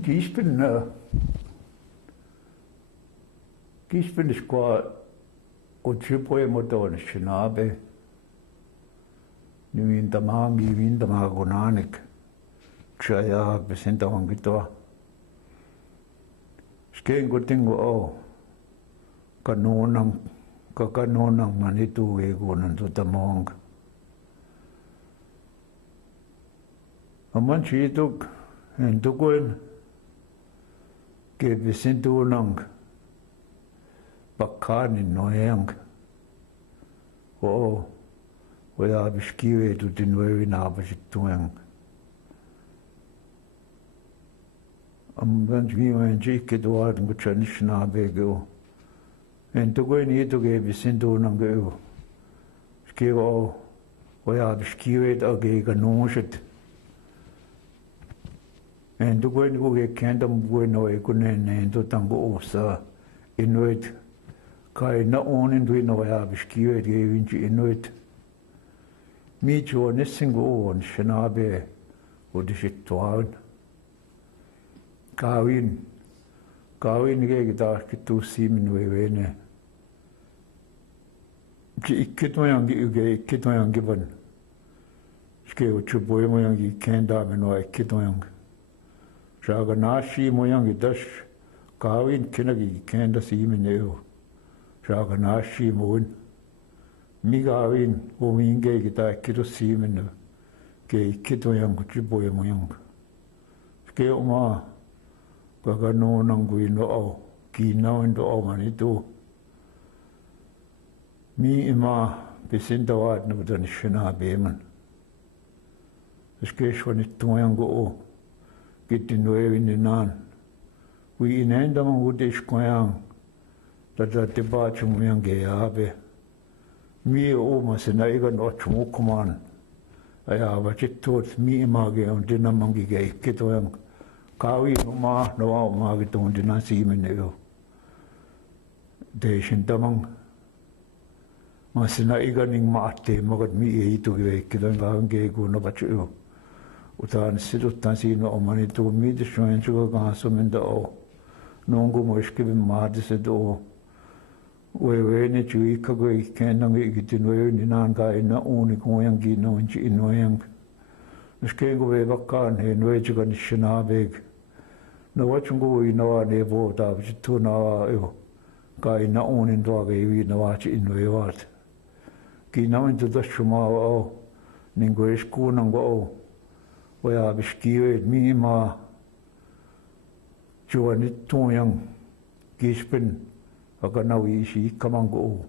Gispen is qua uchipoe motor shinabe. Nuin tamangi win tamagonanik. Chaya besenta wangitoa. Skeng gotingo o. Kanonang manitu egonan to tamong. Aman chituk en tukuen ke besentu nang bakkan in noyang. O wea biskiwe tu tinwewi na abasituang. Amban chiwa en chike doa ngo chanishna bego. En tukuen itu ke besentu nang go. Skiwa wea biskiwe age ganoshet. En tukuen uge kendam bueno e kunen en to tango osa inuit kai na onin du no ya biskiwe ge winchi inuit mi jo nesingo on shnabe odishit toan kawin ge gita kitu simin wevene ki ikkito yangi uge ikkito yangi ban ske uchu boy mo yangi kenda meno ikkito yangi Shaga nashi moyang idash kawin kinagi kenda simineo. Shaga nashi moon migawin uminge gita kito simino ke kito yang kuchiboy moyang. Ke uma kagano nanguino o kinawin do o manito. Mi ima pesintawat na budan shina beman. Ske shwanit tumayang o. Gitti nuevi ninan. Wi inenda mang udish koyang. Tata tiba chumuyang geyabe. Mi o masina igan o chumukuman. Aya bachitot mi image on dinamangi ge kitoyang. Kawi uma nawa umagi ton dinasi mineo. Deshin tamang. Masina iganing maate magad mi eitu ge kitoyang ge guna bachu. Utan sirutan sino o manito mid shoen chuga gaso menda o nongo moshke bi madse do we ne chui kago ikenang igitin we ni nan ga ina uni koyang gi no inchi inoyang nske go we bakkan he no chuga ni shnabeg no wachungo we no ne bo ta bitu na yo ga ina uni do ga wi no wachi inoy wat gi na into da shuma o ningo esku nango o Wea biskiwe mi ma chua ni tuyang gispen akanawi isi kamango o.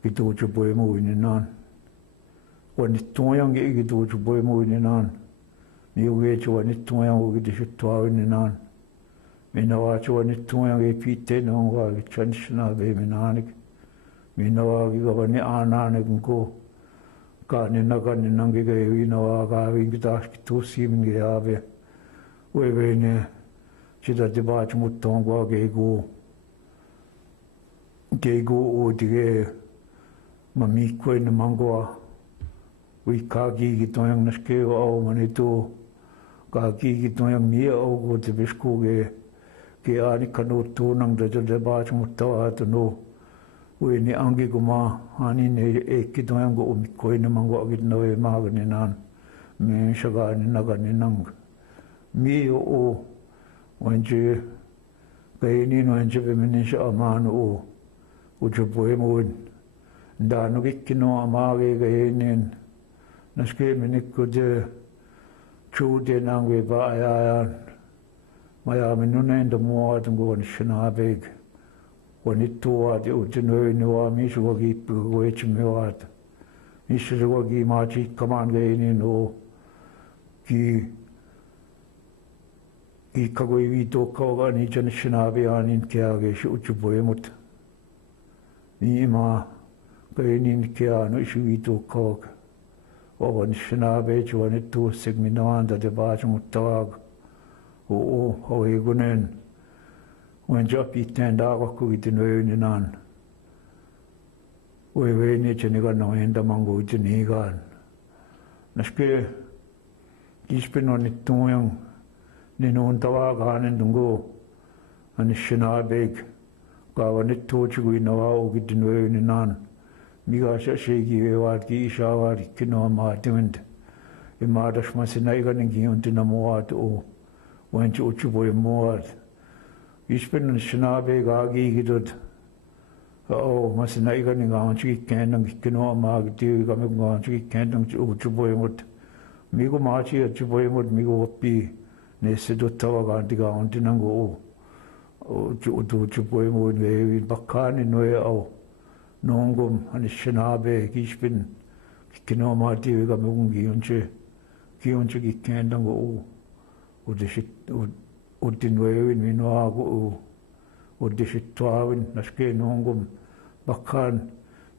Kito chupoy mo ininan. Wani tuyang e kito chupoy mo ininan. Ni uwe chua ni tuyang o kiti shutwa ininan. Minawa chua ni tuyang e pite nang wa chanshna be minanik. Minawa kigawa ni ananik ko. Kanina nangi ge wina wa ga wingita kitu simin ge ave we ne chida debat mutong wa ge go o dige mami ko ne mangwa we kagi gi toyang naske o manito kagi gi toyang mi o go de bisku ge ani kanu to nang de debat mutawa to no we ni angi guma ani ne ekitoyang go umikoi ne mango agit noe magani nan me shaga ni nagani nang mi o wanje kaini no anje be minish aman o ujuboy mo ndanu gikino amage gainen naske minik ko je chude nang we ba ya maya minune ndo mo atungo ni shnabeg Wanitoa di ujinoi niwa mishuwagi puwech miwat. Mishuwagi machi kamangeni no ki kagoi vito kawaga ni jan shinabe anin kiage shi uchuboemut. Ni ma kainin kia no shi vito kawaga. Wawan shinabe chuanitu sigminawanda de bachmutawag. O hawe gunen. When Joppy turned out to eat in the nun. We were in each and no end among woods in Egan. Naske, Gispin on it too young. Ninoon tawagahanin dungo ani shinabeg kawanit tochigu inawa ugidinwe ninan miga shashegi wewat ki ishawat kino maatiwind imadash masinaiga ningi untina muat o wenchi uchuboy muat ishpen shinabeg agi gidod o masinaiga ninga anchi kendang kino maagti kamig anchi kendang uchuboy mut migo machi uchuboy mut migo wapi nesse dottawaga antiga untinango uchuboy mut we bakani noe au nongum ani shinabe ishpen kino maati kamig unchi kendang o udishit udinwewin minoago udishit tuawin naske nongum bakan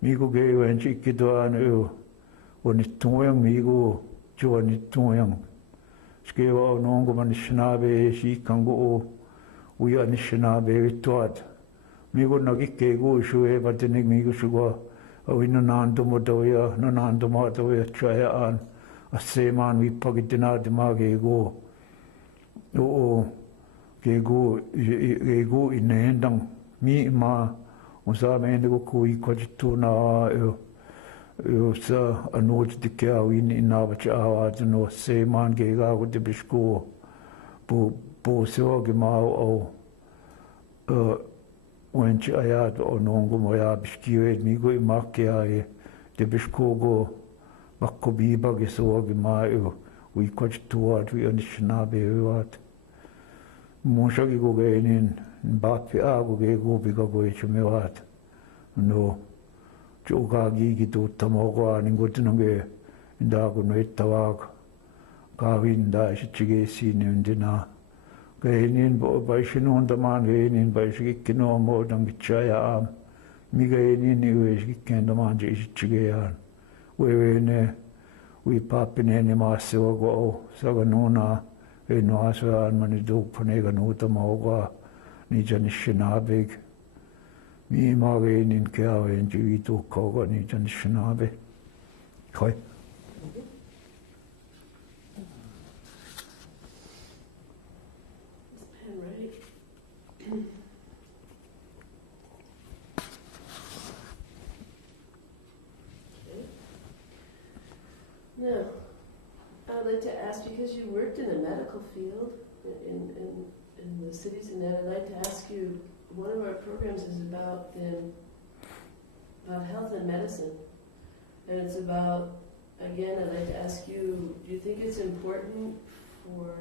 migo gewen chikidoan onituyang migo chuanituyang skewa nongum anishnabe shikango uya anishnabe tuat migo nagikego shue batinig migo shugwa awina nando modoya nanando modoya chaya an aseman vipagitina dimagego o gego inendang mi ma usa mendigo kui kojituna sa anot dikya win inabacha awajno seman gega gud bishko po so gemau o wench ayat onongo moya bishkiwe migo imakya de bishko go makobiba geso gemau wi kojitua tu anishnabe wat Moshagi go genin bapi ago ge go biga go chumewat no chogagi gitu tamogo aningotinange indago no etawag kavinda shichige sinundina genin bo baishinu ndaman genin baishi kino mo dang chaya am migenin ni we kendaman je shichige yan wewene wi papine ni maso go saganuna no aso an mani do panega no tamawa ni janishnabeg mi mage nin kya en jitu koga ni janishnabe khoi Now, I'd like to ask, because you worked in the medical field in the cities and that, I'd like to ask you, one of our programs is about health and medicine. And it's about, again, I'd like to ask you, do you think it's important for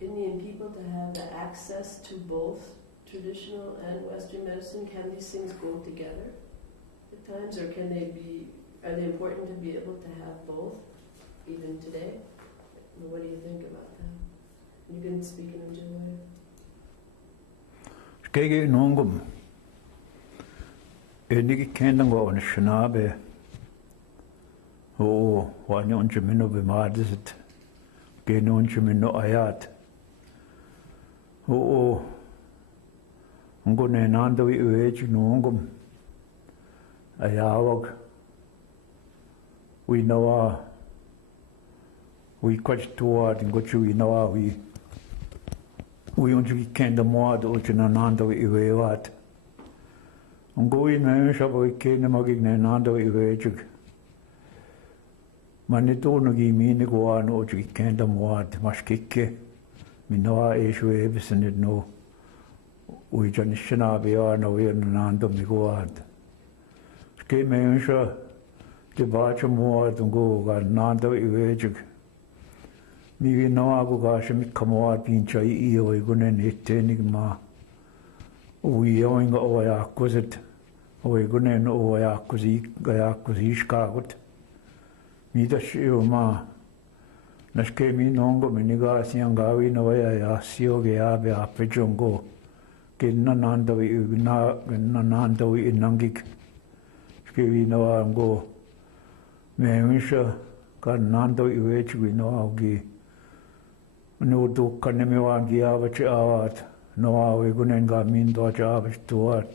Indian people to have the access to both traditional and Western medicine? Can these things go together at times, or are they important to be able to have both, even today? What do you think about that? You can speak in Ojibwe. Skege nongum enigi kendango onishnabe o wani onjimino bimadisit geno onjimino ayat o ngone nando ueji nongum ayawag we know we quite toward in gochu we know we only can the more do nando we wat ngoi na shabo ke na magigne nando we chuk manito no gi mi ne go ano chu can the more maskike mi no e shwe bisned no we janishna be ano we nando mi go at ke me sha de bacha mo dungo ga nando iwejig mi vi no ago ga shmi kamo pincha I o igune netenig ma we oing o ya kuzit o igune no ya kuzi ga kuzi shkagut mi da shio ma nashke mi nongo miniga siangawi no ya sio ge ya be apejongo ke nando nando inangik ke vi no ango Memisha kan nando iwech we no augi no do kanemewa gia vache awat no awe gunenga min do jabach tuat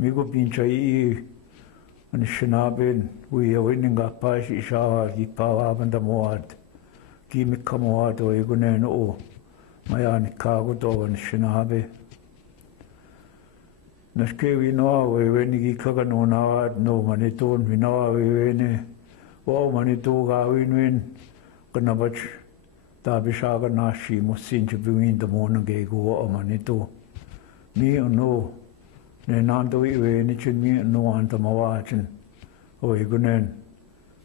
migo pincha I an shnaben we winninga pashi shawa gi pawa banda moat gi mikamoat o igunen o Mai ni kāgo tō ni shinabe. Nas ke winoa wewe ni ki kaka no nawa no mani tōn winoa wewe ne. Wao mani tō gā winwin kana bach tā bishaga nashi mo sinche biwin da mōna ke ko wao mani tō. Mi ono ne nānta wewe ni chin mi ono anta mawa chin. O igunen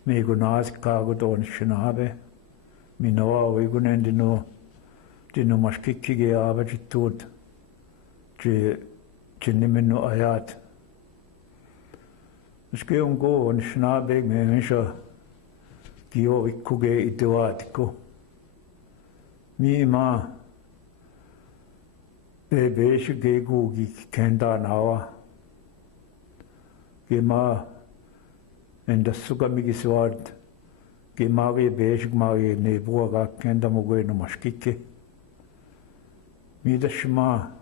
mi gunāzi kāgo tō ni shinabe. Mi nawa o igunen dino mashkiki ge abaji tūt. Nimino ayat. Ske ungo on shnabe me misha kio ikuge ituatiko. Mi ma bebesh ge gugi kenda nawa. Ge ma enda suga migi swart. Ge ma ge besh ma ge ne buaga kenda mogue no mashkike. Mi da shma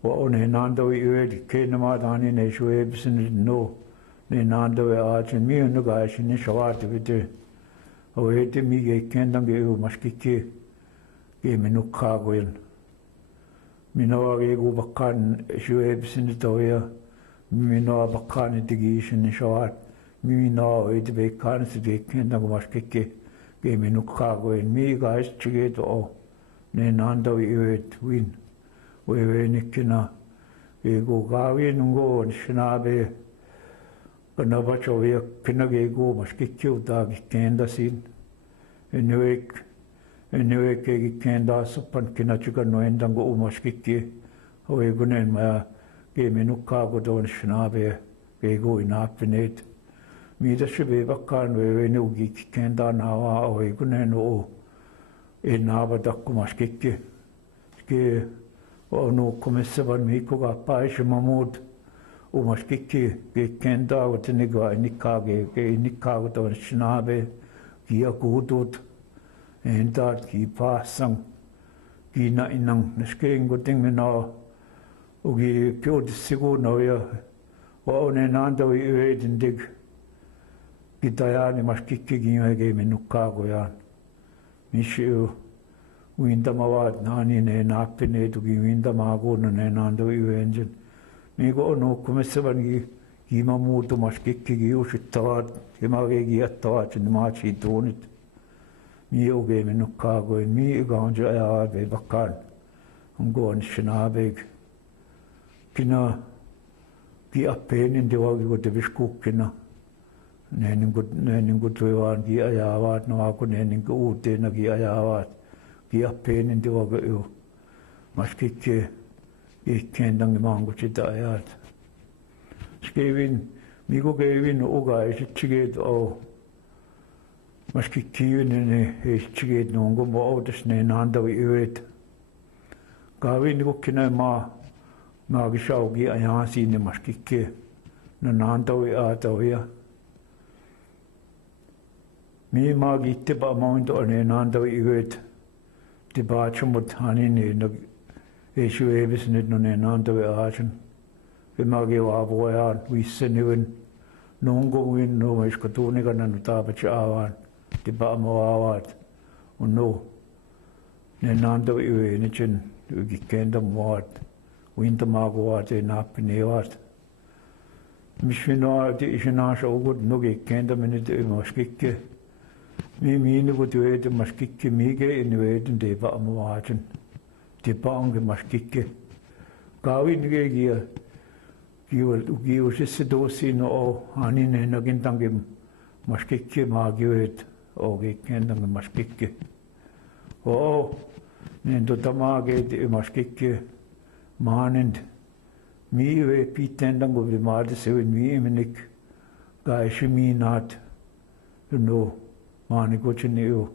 wa ne nando iwe ke nama dani ne shwe bisin no ne nando a chin mi no ga shin shawat bite o ete mi ge kendang ge mashkike ge menu kha goen mi no ge go bakkan shwe bisin to ya mi no bakkan digi shin shawat mi no ete be kan se ge kendang mashkike ge menu kha goen mi ga chige to ne nando iwe win wewe nikina ego gawi nungo shinabe kana bacho we kina ego mashkikyo da kenda sin enwek ke kenda supan kina chuka noendango mashkikye we gunen ma ge menuka go don shinabe ego inapinet mi da shbe bakkan wewe nugi kenda nawa we gunen o enaba dakku mashkikye ke o no começava me com a paz mamud o mashkiki que kenda o teniga nikage que nikago to shnabe ki akudut enda ki pasang ki na inang neskeng goting me na o gi pyo disigo no ya o ne nanda o edindig ki tayani mashkiki gi ge me nukago ya mishu winda mawad nani ne napine tu gi winda mago no ne nando iwenjen mi go no kumesaban gi mamu to mashkikki gi ushitawad himage gi attawad ni ma chi donit mi oge me nukka go mi ganja ya be bakkan ngo on shnabeg kina ki apen de wa go de biskuk kina ne ningu tuwan gi ayawat no ko ne ningu ute na gi ayawat ki apen in de waga yo mashkike kendang mango chita ayat skevin migo gevin oga chige o mashkike ne chige nongo mo odes ne nanda wi evet gavin go kina ma gishaugi ayasi ne mashkike na nanda wi atawya mi ma gitte ba mount ne nanda wi evet die Batschum und Hani ne Eshu Evis nicht nur ne nando Achen wir mag ja wo ja wie senuen nongo win no is katuni kana nutabacha awan die ba mo awat und no ne nando iwe ne chen gi kenda mot winter mago wat na pnewat mishino die is na so gut no gi kenda minute immer skikke mi mine gut wede maskikke mige in weden de ba am waten de bange maskikke gawin ge gi o se dosi no ani ne no gintange maskikke magiwet o ge kendang maskikke o ne do tamage de maskikke manend mi we pitendang go de mal se mi minik ga shimi nat no mani cocineo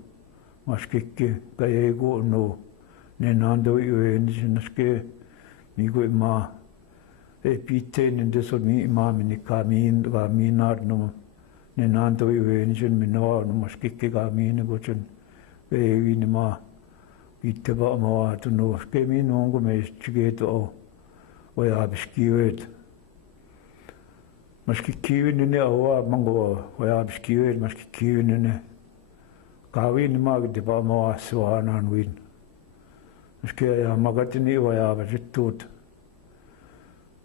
maskikke gayego no ne nando io naske mi go ma e piten in deso mi ma mi kamin ga minar no ne nando io mi no maskikke ga mi ne gocin e ni ma itte ba ma to no ske mi no go me chigeto o ya biskiwet maskikke ne o mango o ya biskiwet maskikke ne Gawin mag de ba mo aswanan win Skia ya magatini wa ya vajitut.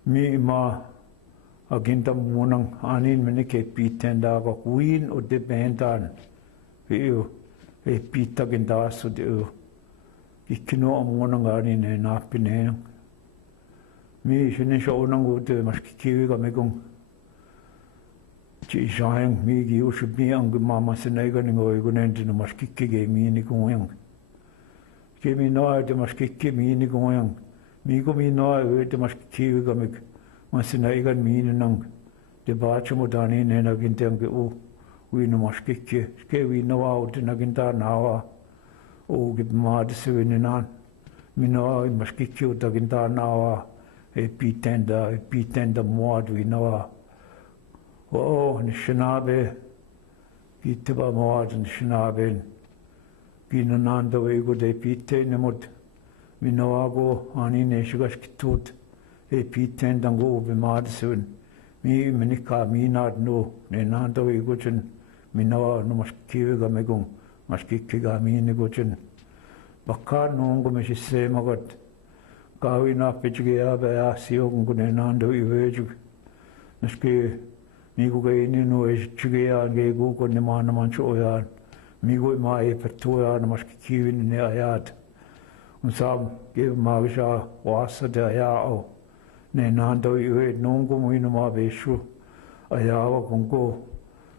Mi ma aginta munang anin menike pitenda ka kuin o de bendan. Vio e pita ginda su de ikino munang anin e napine. Mi shini sha onang o de maskikiwi ka megong. Chi shayang mi gi ushubi ang mama sinaiga ningo igunen dino maskikige mi ni kuyang. Ke mi noa de maskikki mi ni kuyang. Mi ko mi noa e de maskikiwi ka meg. Masinaiga mi ni nang. De bacha mo dani ne nagintang ke o. Ui no maskikki. Ke wi noa o de naginta nawa. O gib maad sewe ni nan. Mi noa e maskikki o daginta nawa. E pitenda moad wi noa. O ni shinabe ki tiba moad ni shinabe ki nananda wego de pite ne mot mi noago ani ne shigash kitut e pite dango be moad sun mi minika mi nad no ne nanda wego chen mi noa no maskiwe ga megong maskike ga mi ne go chen bakka nongo me shise magat kawi na pechge ya ba siog ngune nanda wego naske Migo ga ini no e chigea ge go ko ne mana mancho ya migo ma e perto ya na mas kiwin ne ayat un sam ge ma sha wasa de ya o ne nando i nongo mo ino ma beshu aya wa kongo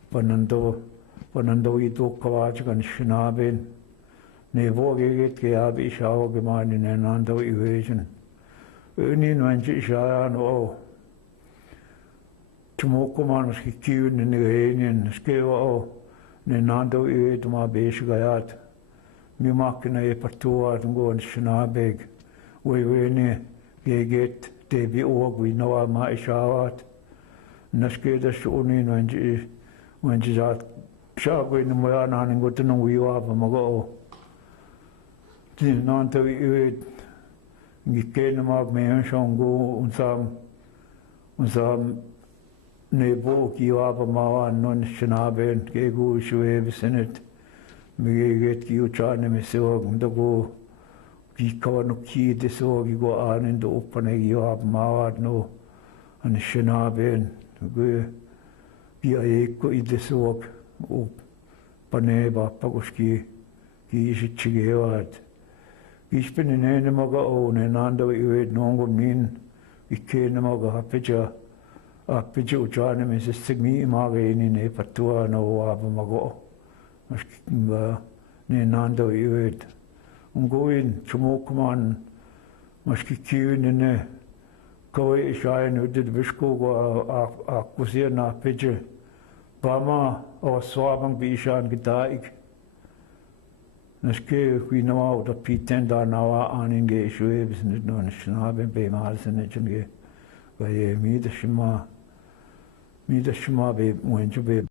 panando i to kawach kan shinaben ne vo ge ke ya bi sha o ge ma ne nando i jen ni no anji sha no Tumoko man ski kiun in the skeo o ne nando e to ma besh gayat mi makna e partua ngo on shnabeg we ne geget debi o we no ma ishawat naske da shuni no nji zat shago in mo na ngo to no wi wa ba mago ti non to e ngiken ma me shongo unsam ne bo ki wa ba ma non shnaben ke go shwe bisenet mi get ki uchane me so gndo go ki ka no ki de so gi go an do opane gi wa ma no an shnaben go ki ai ko i de so o pane ba pa go ski ki shi chige wat ich bin in eine maga o ne nando i no go min ikke ne maga hapeja a pije uchane me se sigmi image ni ne patua no wa mago mas ne nando iwed ungoin chumokman mas kiwin ne koi shain udid bishko go a kusia na pije bama o swabang bishan gitaik naske wi no da pitenda nawa aninge shwe bis no shnabe be mal sene chunge vai mi da shima be mwenju be